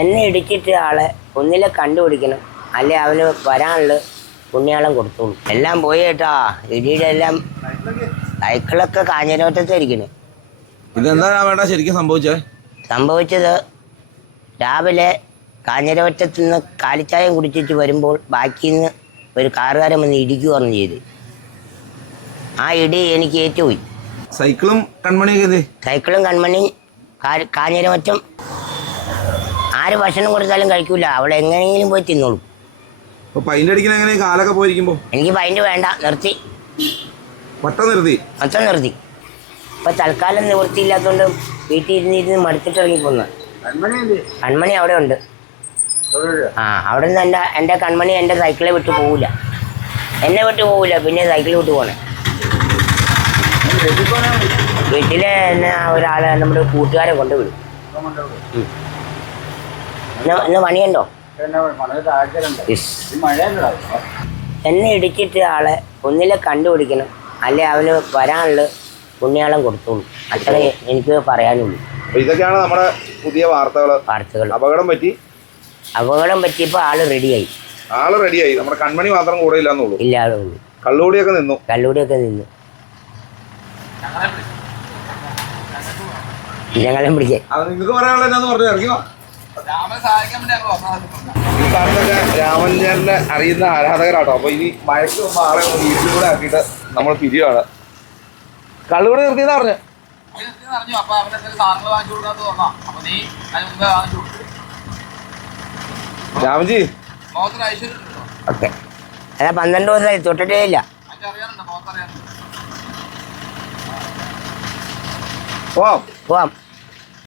എന്നെ ഇടിച്ചിട്ട് ആളെ ഒന്നിലെ കണ്ടുപിടിക്കണം, അല്ലെ അവന് വരാനുള്ള പുണ്യാളം കൊടുത്തോളൂ. എല്ലാം പോയി കേട്ടാ, ഇടിയുടെ എല്ലാം സൈക്കിളൊക്കെ കാഞ്ഞിരവട്ടത്തായിരിക്കണ്. ഇതെന്താ ശരിക്കും സംഭവിച്ചത് രാവിലെ കാഞ്ഞിരവറ്റത്തു നിന്ന് കാലിച്ചായം കുടിച്ചിട്ട് വരുമ്പോൾ ബാക്കിൽ നിന്ന് ഒരു കാറുകാരൻ വന്ന് ഇടിക്കുകയാണ് ചെയ്ത്. ആ ഇടി എനിക്ക് ഏറ്റുപോയി. സൈക്കിളും കൺമണിയും കാഞ്ഞിരമറ്റം ആര് ഭക്ഷണം കൊടുത്താലും കഴിക്കൂല, അവളെ എങ്ങനെയെങ്കിലും പോയി തിന്നോളും. എനിക്ക് പൈൻ്റ് വേണ്ട, നിർത്തി. മൊത്തം നിർത്തി. ഇപ്പൊ തൽക്കാലം നിവൃത്തിയില്ലാത്തതുകൊണ്ട് വീട്ടിൽ ഇരുന്നിരുന്ന് മടുത്തിട്ട് ഇറങ്ങിപ്പോന്ന. കൺമണി അവിടെ ഉണ്ട്. അവിടെ നിന്ന് എൻ്റെ കൺമണി എൻ്റെ സൈക്കിളെ വിട്ട് പോവില്ല, എന്നെ വിട്ട് പോവില്ല, പിന്നെ സൈക്കിൾ വിട്ട് പോകണേ. വീട്ടിലെ എന്നെ ഒരാളെ നമ്മുടെ കൂട്ടുകാരെ കൊണ്ടുവിടും. ഇന്ന് പണിയുണ്ടോ? എന്നെ ഇടിച്ചിട്ട് ആളെ ഒന്നിലെ കണ്ടുപിടിക്കണം, അല്ലെ അവന് വരാനുള്ള പുണ്യാളം കൊടുത്തോളൂ. അത്രേ എനിക്ക് പറയാനുള്ളൂ. ഇതൊക്കെയാണ് നമ്മുടെ പുതിയ വാർത്തകൾ. അപകടം പറ്റിയപ്പോൾ ആള് റെഡിയായി. നമ്മുടെ കൺമണി മാത്രം കൂടെ ഇല്ലാന്നുള്ളൂ. ഇല്ലാതെ ഉള്ളൂ. കള്ളുകൂടിയൊക്കെ നിന്നു. ഞങ്ങളെ പിടിക്കാൻ രാമൻചേട്ടനെ അറിയുന്ന ആരാധകരാട്ടോ. അപ്പൊ ഇനി മഴയ്ക്ക് മുമ്പ് ആളെ വീട്ടിലൂടെ ആക്കിയിട്ട് നമ്മൾ പിരിവാണ്. കള്ളുകൂടി നിർത്തിയെന്നാ പറഞ്ഞു. രാമൻജി ഓക്കെ, അതാ 12 ദിവസമായി തൊട്ടിട്ടേ ഇല്ല. പോവാം.